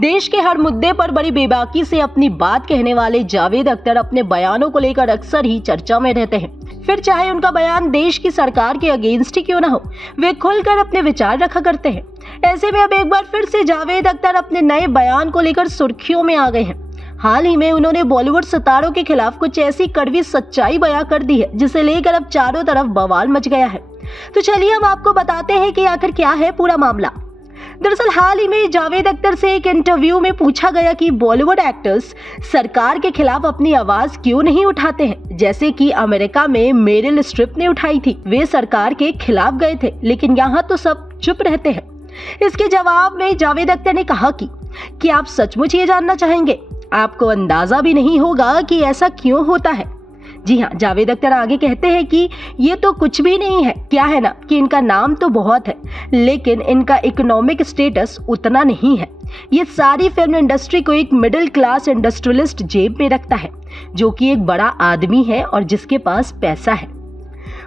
देश के हर मुद्दे पर बड़ी बेबाकी से अपनी बात कहने वाले जावेद अख्तर अपने बयानों को लेकर अक्सर ही चर्चा में रहते हैं। फिर चाहे उनका बयान देश की सरकार के अगेंस्ट ही क्यों ना हो, वे खुलकर अपने विचार रखा करते हैं। ऐसे में अब एक बार फिर से जावेद अख्तर अपने नए बयान को लेकर सुर्खियों में आ गए हैं। हाल ही में उन्होंने बॉलीवुड सितारों के खिलाफ कुछ ऐसी कड़वी सच्चाई बयां कर दी है जिसे लेकर अब चारों तरफ बवाल मच गया है। तो चलिए हम आपको बताते हैं कि आखिर क्या है पूरा मामला। दरअसल हाल ही में जावेद अख्तर से एक इंटरव्यू में पूछा गया कि बॉलीवुड एक्टर्स सरकार के खिलाफ अपनी आवाज क्यों नहीं उठाते हैं, जैसे कि अमेरिका में मेरिल स्ट्रिप ने उठाई थी। वे सरकार के खिलाफ गए थे, लेकिन यहाँ तो सब चुप रहते हैं। इसके जवाब में जावेद अख्तर ने कहा कि आप सचमुच ये जानना चाहेंगे? आपको अंदाजा भी नहीं होगा कि ऐसा क्यों होता है। जी हाँ, जावेद अख्तर आगे कहते हैं कि ये तो कुछ भी नहीं है, क्या है ना कि इनका नाम तो बहुत है, लेकिन इनका इकोनॉमिक स्टेटस उतना नहीं है। ये सारी फिल्म इंडस्ट्री को एक मिडिल क्लास इंडस्ट्रियलिस्ट जेब में रखता है, जो कि एक बड़ा आदमी है और जिसके पास पैसा है।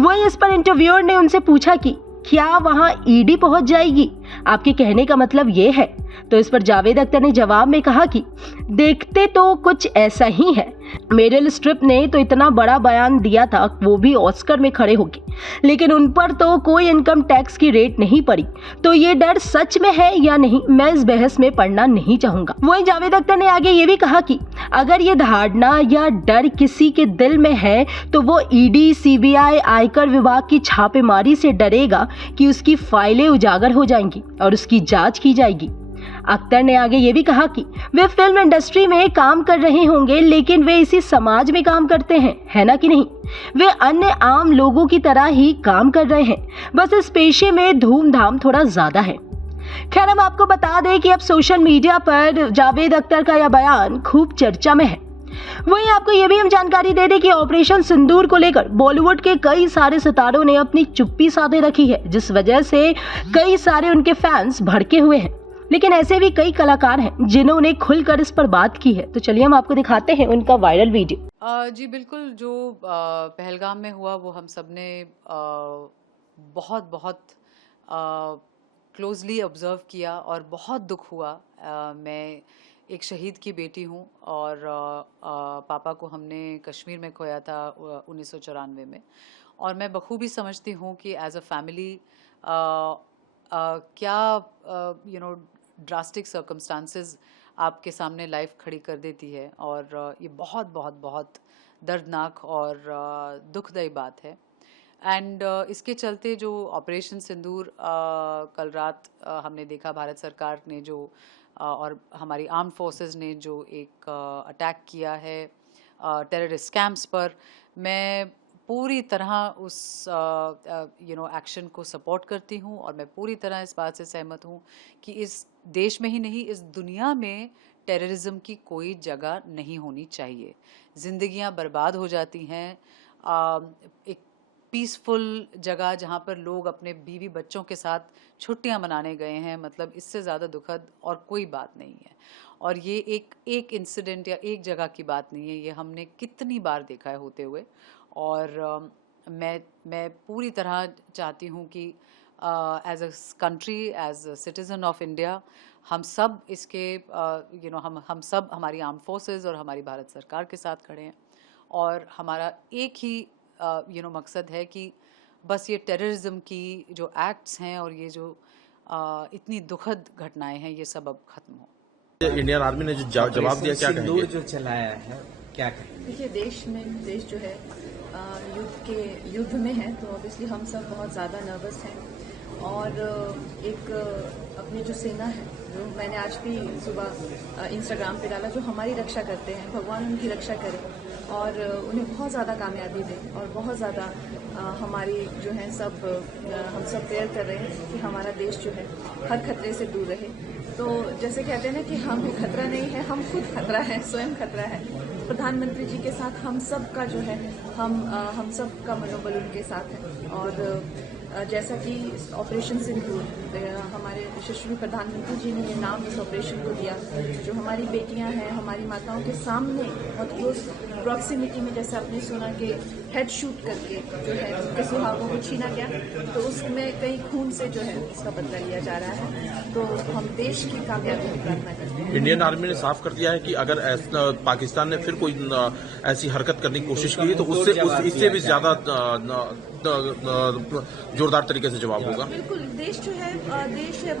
वहीं इस पर इंटरव्यूअर ने उनसे पूछा कि क्या वहां ईडी पहुंच जाएगी? आपके कहने का मतलब ये है? तो इस पर जावेद अख्तर ने जवाब में कहा कि देखते तो कुछ ऐसा ही है। मेरिल स्ट्रिप ने तो इतना बड़ा बयान दिया था, वो भी ऑस्कर में खड़े होके, लेकिन उन पर तो कोई इनकम टैक्स की रेट नहीं पड़ी। तो ये डर सच में है या नहीं, मैं इस बहस में पड़ना नहीं चाहूंगा। वहीं जावेद अख्तर ने आगे ये भी कहा कि अगर ये धारणा या डर किसी के दिल में है तो वो ईडी, सीबीआई, आयकर विभाग की छापेमारी से डरेगा कि उसकी फाइलें उजागर हो जाएंगी और उसकी जांच की जाएगी। अख्तर ने आगे ये भी कहा कि वे फिल्म इंडस्ट्री में काम कर रहे होंगे, लेकिन वे इसी समाज में काम करते हैं, है ना कि नहीं? वे अन्य आम लोगों की तरह ही काम कर रहे हैं, बस इस पेशे में धूमधाम थोड़ा ज्यादा है। खैर, हम आपको बता दें कि अब सोशल मीडिया पर जावेद अख्तर का यह बयान खूब चर्चा में है। वहीं आपको ये भी हम जानकारी दे दें कि ऑपरेशन सिंदूर को लेकर बॉलीवुड के कई सारे सितारों ने अपनी चुप्पी साधे रखी है, जिस वजह से कई सारे उनके फैंस भड़के हुए हैं। लेकिन ऐसे भी कई कलाकार हैं जिन्होंने खुलकर इस पर बात की है। तो चलिए हम आपको दिखाते हैं उनका वायरल वीडियो। जी बिल्कुल, जो पहलगाम में हुआ वो हम सब ने बहुत बहुत क्लोजली ऑब्जर्व किया और बहुत दुख हुआ। मैं एक शहीद की बेटी हूँ और पापा को हमने कश्मीर में खोया था 1994 में, और मैं बखूबी समझती हूँ कि एज अ फैमिली क्या ड्रास्टिक सर्कमस्टांसेस आपके सामने लाइफ खड़ी कर देती है, और ये बहुत बहुत बहुत दर्दनाक और दुखदायी बात है। एंड इसके चलते जो ऑपरेशन सिंदूर कल रात हमने देखा, भारत सरकार ने जो और हमारी आर्म्ड फोर्सेस ने जो एक अटैक किया है टेररिस्ट कैंप्स पर, मैं पूरी तरह उस एक्शन को सपोर्ट करती हूँ, और मैं पूरी तरह इस बात से सहमत हूँ कि इस देश में ही नहीं, इस दुनिया में टेररिज्म की कोई जगह नहीं होनी चाहिए। ज़िंदगियाँ बर्बाद हो जाती हैं। एक पीसफुल जगह जहाँ पर लोग अपने बीवी बच्चों के साथ छुट्टियाँ मनाने गए हैं, मतलब इससे ज़्यादा दुखद और कोई बात नहीं है। और ये एक इंसिडेंट या एक जगह की बात नहीं है, ये हमने कितनी बार देखा है होते हुए। और मैं पूरी तरह चाहती हूँ कि as a country, as a citizen of India, हम सब इसके हम सब हमारी आर्म्ड फोर्सेस और हमारी भारत सरकार के साथ खड़े हैं, और हमारा एक ही मकसद है कि बस ये टेररिज्म की जो एक्ट्स हैं और ये जो इतनी दुखद घटनाएं हैं, ये सब अब खत्म हो। इंडियन आर्मी ने जो जवाब दिया, क्या कहेंगे? जो चलाया है, क्या कहेंगे? देखिए, देश जो है युद्ध में है, तो ऑब्वियसली हम सब बहुत ज़्यादा नर्वस हैं। और एक अपनी जो सेना है, जो मैंने आज भी सुबह इंस्टाग्राम पे डाला, जो हमारी रक्षा करते हैं, भगवान उनकी रक्षा करे और उन्हें बहुत ज़्यादा कामयाबी दे, और बहुत ज़्यादा हमारी जो है हम सब प्रेयर कर रहे हैं कि हमारा देश जो है हर खतरे से दूर रहे। तो जैसे कहते हैं ना कि हमें खतरा नहीं है, हम खुद खतरा है, स्वयं खतरा है। प्रधानमंत्री जी के साथ हम सब का जो है हम सब का मनोबल उनके साथ है। और जैसा कि ऑपरेशन सिंदूर, हमारे यशस्वी प्रधानमंत्री जी ने ये नाम इस ऑपरेशन को दिया, जो हमारी बेटियां हैं, हमारी माताओं के सामने बहुत क्लोज प्रॉक्सिमिटी में, जैसे आपने सुना कि हेड शूट करके जो है उनके सुहागों को छीना गया, तो उसमें कई खून से जो है इसका बदला लिया जा रहा है। तो हम देश की कामयाबी की प्रार्थना करते हैं। इंडियन आर्मी ने साफ कर दिया है कि अगर पाकिस्तान ने फिर कोई ऐसी हरकत करने की कोशिश की तो इससे भी ज्यादा जोरदार तरीके से जवाब होगा। बिल्कुल, देश है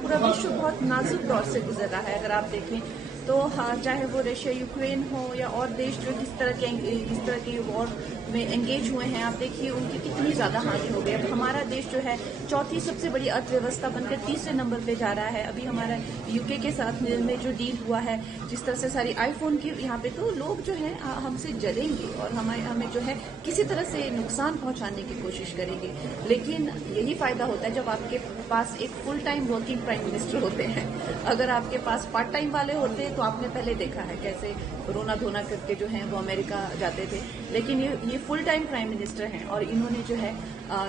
पूरा विश्व बहुत नाजुक दौर से गुजर रहा है। अगर आप देखें तो हाँ, चाहे वो रशिया यूक्रेन हो या और देश जो इस तरह के वॉर में एंगेज हुए हैं, आप देखिए उनकी कितनी ज्यादा हानि हो गई। अब हमारा देश जो है चौथी सबसे बड़ी अर्थव्यवस्था बनकर तीसरे नंबर पे जा रहा है। अभी हमारा यूके के साथ में जो डील हुआ है, जिस तरह से सारी आईफोन की यहाँ पे, तो लोग जो है हमसे जलेंगे और हमें जो है किसी तरह से नुकसान पहुंचाने की कोशिश करेंगे। लेकिन यही फायदा होता है जब आपके पास एक full time working prime minister होते हैं। अगर आपके पास पार्ट टाइम वाले होते हैं तो आपने पहले देखा है कैसे रोना धोना करके जो है वो अमेरिका जाते थे। लेकिन ये फुल टाइम प्राइम मिनिस्टर हैं और इन्होंने जो है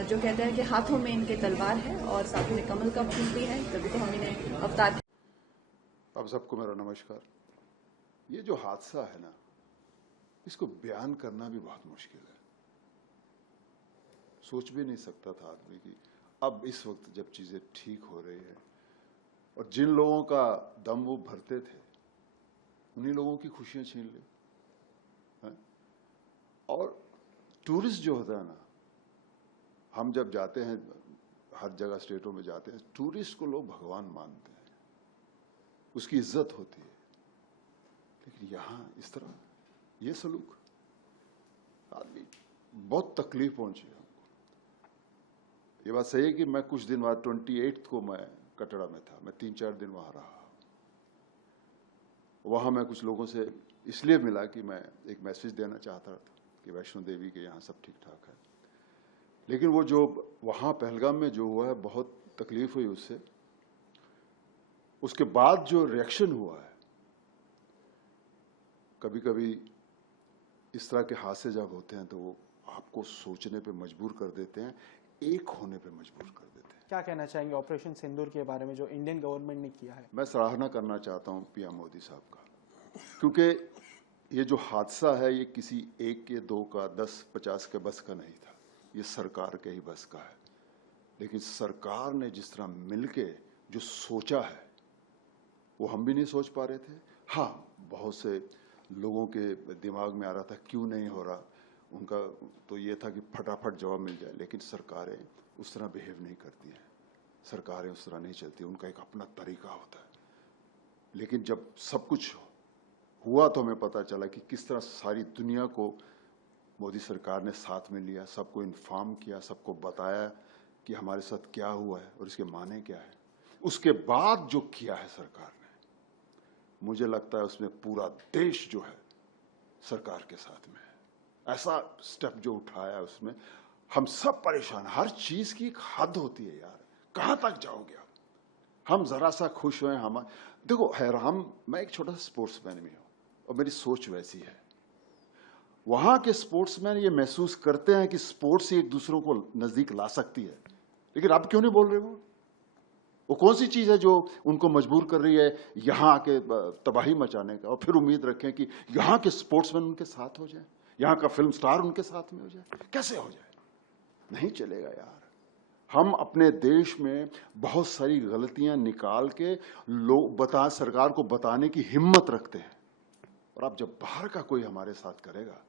जो कहते हैं कि हाथों में इनके तलवार है और साथ में कमल का फूल भी है, तभी तो हम इन्हें अवतार। अब सबको मेरा नमस्कार। ये जो हादसा है ना, इसको बयान करना भी बहुत मुश्किल है। सोच भी नहीं सकता था आदमी कि अब इस वक्त जब चीजें ठीक हो रही है और जिन लोगों का दम वो भरते थे उन्हीं लोगों की खुशियां छीन ली। और टूरिस्ट जो होता है ना, हम जब जाते हैं हर जगह स्टेटों में जाते हैं, टूरिस्ट को लोग भगवान मानते हैं, उसकी इज्जत होती है। लेकिन यहां इस तरह ये सलूक, आदमी बहुत तकलीफ पहुंची हमको। ये बात सही है कि मैं कुछ दिन बाद 28 को मैं कटरा में था, मैं 3-4 दिन वहां रहा। वहां मैं कुछ लोगों से इसलिए मिला कि मैं एक मैसेज देना चाहता था कि वैष्णो देवी के यहाँ सब ठीक ठाक है। लेकिन वो जो वहां पहलगाम में जो हुआ है, बहुत तकलीफ हुई उससे। उसके बाद जो रिएक्शन हुआ है, कभी कभी इस तरह के हादसे जब होते हैं तो वो आपको सोचने पे मजबूर कर देते हैं, एक होने पे मजबूर कर देते हैं। क्या कहना चाहेंगे ऑपरेशन सिंदूर के बारे में जो इंडियन गवर्नमेंट ने किया है? मैं सराहना करना चाहता हूं पीएम मोदी साहब का, क्योंकि ये जो हादसा है ये किसी एक के, दो का, 10-50 के बस का नहीं था, ये सरकार के ही बस का है। लेकिन सरकार ने जिस तरह मिलके जो सोचा है वो हम भी नहीं सोच पा रहे थे। हाँ, बहुत से लोगों के दिमाग में आ रहा था क्यों नहीं हो रहा, उनका तो ये था कि फटाफट जवाब मिल जाए। लेकिन सरकारें उस तरह बिहेव नहीं करती हैं, सरकारें उस तरह नहीं चलती, उनका एक अपना तरीका होता है। लेकिन जब सब कुछ हुआ तो हमें पता चला कि किस तरह सारी दुनिया को मोदी सरकार ने साथ में लिया, सबको इन्फॉर्म किया, सबको बताया कि हमारे साथ क्या हुआ है और इसके माने क्या है। उसके बाद जो किया है सरकार ने, मुझे लगता है उसमें पूरा देश जो है सरकार के साथ में है। ऐसा स्टेप जो उठाया उसमें हम सब परेशान। हर चीज की एक हद होती है यार, कहां तक जाओगे आप? हम जरा सा खुश हुए, हम देखो हैरान, मैं एक छोटा सा स्पोर्ट्समैन भी हूं और मेरी सोच वैसी है। वहां के स्पोर्ट्समैन ये महसूस करते हैं कि स्पोर्ट्स ही एक दूसरों को नजदीक ला सकती है। लेकिन आप क्यों नहीं बोल रहे? वो कौन सी चीज है जो उनको मजबूर कर रही है यहां आके तबाही मचाने का, और फिर उम्मीद रखें कि यहां के स्पोर्ट्समैन उनके साथ हो जाए, यहां का फिल्म स्टार उनके साथ में हो जाए? कैसे हो जाए? नहीं चलेगा यार। हम अपने देश में बहुत सारी गलतियां निकाल के लोग सरकार को बताने की हिम्मत रखते हैं, और अब जब बाहर का कोई हमारे साथ करेगा,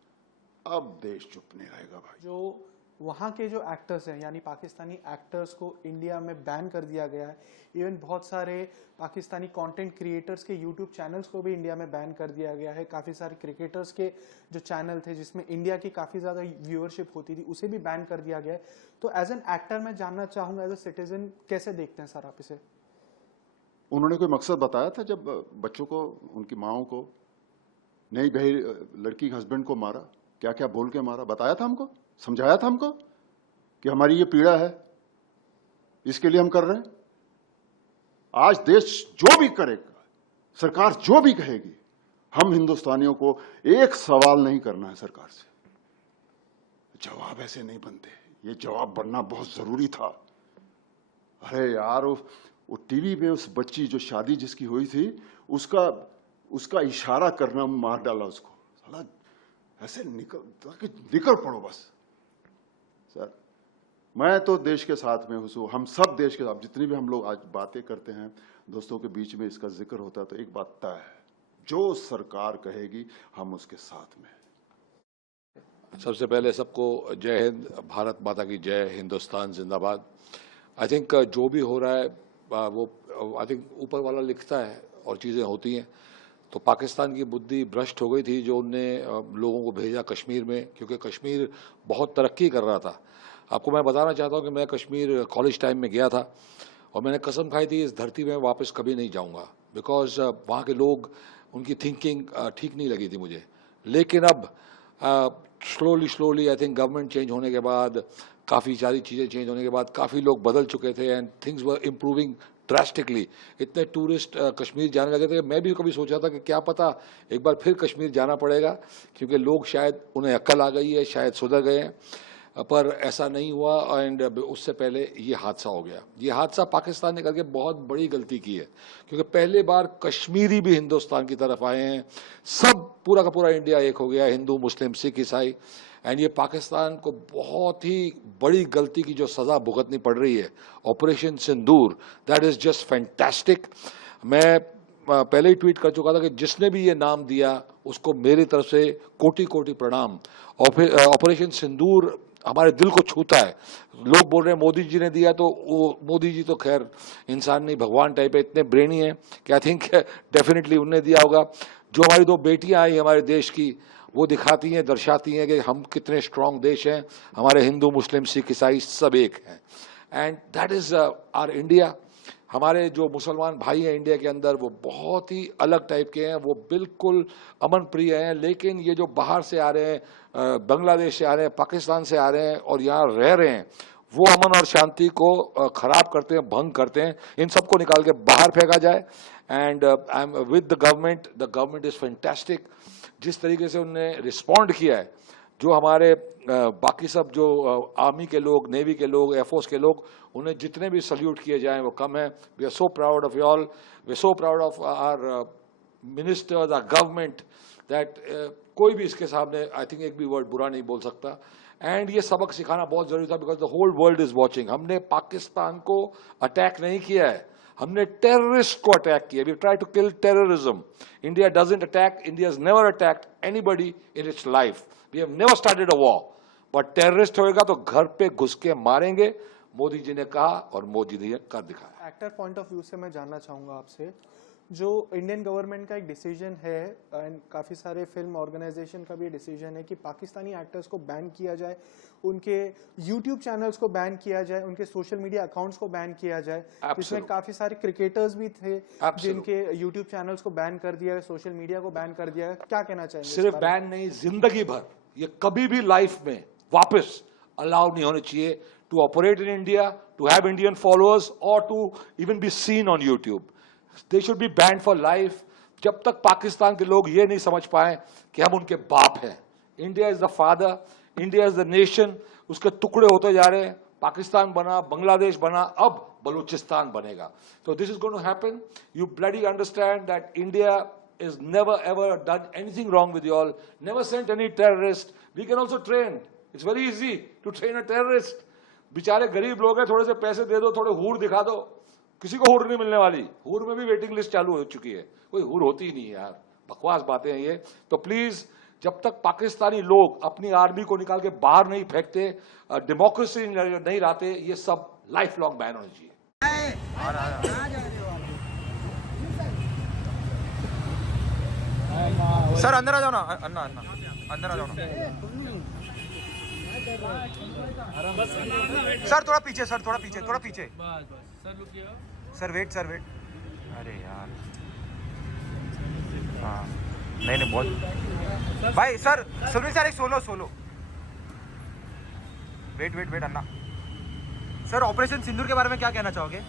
अब देश चुप नहीं रहेगा भाई। जो वहाँ के जो एक्टर्स हैं, यानी पाकिस्तानी एक्टर्स को इंडिया में बैन कर दिया गया है। इवन बहुत सारे पाकिस्तानी कंटेंट क्रिएटर्स के यूट्यूब चैनल्स को भी इंडिया में बैन कर दिया गया है। काफ़ी सारे क्रिकेटर्स के जो चैनल थे जिसमें इंडिया की काफ़ी ज़्यादा व्यूअरशिप होती थी, उसे भी बैन कर दिया गया है। तो एज एन एक्टर मैं जानना चाहूँगा, एज ए सिटीजन कैसे देखते हैं सर आप इसे? उन्होंने कोई मकसद बताया था जब बच्चों को, उनकी माओं को, नई भाई लड़की के हस्बैंड को मारा? क्या क्या बोल के मारा? बताया था हमको, समझाया था हमको कि हमारी ये पीड़ा है, इसके लिए हम कर रहे हैं। आज देश जो भी करेगा, सरकार जो भी कहेगी, हम हिंदुस्तानियों को एक सवाल नहीं करना है सरकार से। जवाब ऐसे नहीं बनते, ये जवाब बनना बहुत जरूरी था। अरे यार, वो टीवी में उस बच्ची जो शादी जिसकी हुई थी, उसका इशारा करना मार डाला उसको। साला ऐसे निकल पड़ो बस। सर, मैं तो देश के साथ में हूँ, हम सब देश के साथ, जितनी भी हम लोग आज बातें करते हैं दोस्तों के बीच में, इसका जिक्र होता है तो एक बात तय है, जो सरकार कहेगी हम उसके साथ में हैं। सबसे पहले सबको जय हिंद, भारत माता की जय, हिंदुस्तान जिंदाबाद। आई थिंक जो भी हो रहा है वो आई थिंक ऊपर वाला लिखता है और चीज़ें होती हैं। तो पाकिस्तान की बुद्धि भ्रष्ट हो गई थी जो उनने लोगों को भेजा कश्मीर में, क्योंकि कश्मीर बहुत तरक्की कर रहा था। आपको मैं बताना चाहता हूँ कि मैं कश्मीर कॉलेज टाइम में गया था और मैंने कसम खाई थी इस धरती में वापस कभी नहीं जाऊँगा, बिकॉज वहाँ के लोग, उनकी थिंकिंग ठीक नहीं लगी थी मुझे। लेकिन अब slowly I think government change होने के बाद, काफ़ी सारी चीज़ें चेंज होने के बाद काफ़ी लोग बदल चुके थे and things were improving drastically. इतने टूरिस्ट कश्मीर जाने लगे थे, मैं भी कभी सोचा था कि क्या पता एक बार फिर कश्मीर जाना पड़ेगा, क्योंकि लोग शायद उन्हें अक्ल आ गई है, शायद सुधर गए हैं, पर ऐसा नहीं हुआ। एंड उससे पहले ये हादसा हो गया। ये हादसा पाकिस्तान ने करके बहुत बड़ी गलती की है, क्योंकि पहले बार कश्मीरी भी हिंदुस्तान की तरफ आए हैं। सब पूरा का पूरा इंडिया एक हो गया, हिंदू मुस्लिम सिख ईसाई। एंड ये पाकिस्तान को बहुत ही बड़ी गलती की जो सज़ा भुगतनी पड़ रही है, operation Sindoor, that is just fantastic. मैं पहले ही ट्वीट कर चुका था कि जिसने भी ये नाम दिया उसको मेरी तरफ से कोटि कोटि प्रणाम। ऑपरेशन सिंदूर हमारे दिल को छूता है। लोग बोल रहे हैं मोदी जी ने दिया, तो वो मोदी जी तो खैर इंसान नहीं भगवान टाइप है, इतने ब्रेनी हैं कि आई थिंक डेफिनेटली उनने दिया होगा। जो हमारी दो बेटियां आई हमारे देश की, वो दिखाती हैं, दर्शाती हैं कि हम कितने स्ट्रांग देश हैं। हमारे हिंदू मुस्लिम सिख ईसाई सब एक हैं, and that is our India. हमारे जो मुसलमान भाई हैं इंडिया के अंदर, वो बहुत ही अलग टाइप के हैं, वो बिल्कुल अमन प्रिय हैं। लेकिन ये जो बाहर से आ रहे हैं, बांग्लादेश से आ रहे हैं, पाकिस्तान से आ रहे हैं और यहाँ रह रहे हैं, वो अमन और शांति को खराब करते हैं, भंग करते हैं। इन सबको निकाल के बाहर फेंका जाए। And I am with the government is fantastic. जिस तरीके से उनने रिस्पॉन्ड किया है, जो हमारे बाकी सब जो आर्मी के लोग, नेवी के लोग, एयरफोर्स के लोग, उन्हें जितने भी सल्यूट किए जाएं वो कम है। We are so proud of you all, we are so proud of our ministers, our government, that कोई भी इसके सामने आई थिंक एक भी वर्ड बुरा नहीं बोल सकता। एंड ये सबक सिखाना बहुत जरूरी था, because the whole world is watching. हमने पाकिस्तान को अटैक नहीं किया है, हमने टेररिस्ट को अटैक किया। We try to kill terrorism. India doesn't attack, India has never attacked anybody in its life. We have never started a war, but terrorist होएगा तो घर पे घुस के मारेंगे, मोदी जी ने कहा और मोदी जी ने कर दिखाया। एक्टर पॉइंट ऑफ व्यू से मैं जानना चाहूंगा आपसे, जो इंडियन गवर्नमेंट का एक डिसीजन है एंड काफ़ी सारे फिल्म ऑर्गेनाइजेशन का भी डिसीजन है कि पाकिस्तानी एक्टर्स को बैन किया जाए, उनके यूट्यूब चैनल्स को बैन किया जाए, उनके सोशल मीडिया अकाउंट्स को बैन किया जाए। इसमें काफ़ी सारे क्रिकेटर्स भी थे जिनके यूट्यूब चैनल्स को बैन कर दिया है, सोशल मीडिया को बैन कर दिया है। क्या कहना चाहेंगे? सिर्फ बैन नहीं, जिंदगी भर ये कभी भी लाइफ में वापस अलाउ नहीं होने चाहिए to operate in India, to have Indian followers, or to even be seen on YouTube. They should be banned for life. जब तक पाकिस्तान के लोग ये नहीं समझ पाए कि हम उनके बाप हैं। India is the father, India is the nation. उसके टुकड़े होते जा रहे हैं। पाकिस्तान बना, बांग्लादेश बना, अब बलूचिस्तान बनेगा। So this is going to happen. You bloody understand that India is never ever done anything wrong with you all. Never sent any terrorist. We can also train. It's very easy to train a terrorist. बेचारे गरीब लोग हैं, थोड़े से पैसे दे दो, थोड़े हूर दिखा दो, किसी को हूर नहीं मिलने वाली। हूर में भी वेटिंग लिस्ट चालू हो चुकी है, कोई हूर होती ही नहीं है यार, बकवास बातें हैं ये। तो प्लीज, जब तक पाकिस्तानी लोग अपनी आर्मी को निकाल के बाहर नहीं फेंकते, डेमोक्रेसी नहीं लाते, ये सब लाइफ लॉन्ग बैन होनी चाहिए। सर अंदर आ जाओ ना, अन्ना अन्ना अंदर आ जाओ ना। सर थोड़ा पीछे, सर थोड़ा पीछे, थोड़ा पीछे। Sir wait, sir wait. अरे यार, हाँ नहीं नहीं बहुत भाई। सर सुनिए सर, एक सोलो वेट वेट वेट अन्ना। सर ऑपरेशन सिंदूर के बारे में क्या कहना चाहोगे?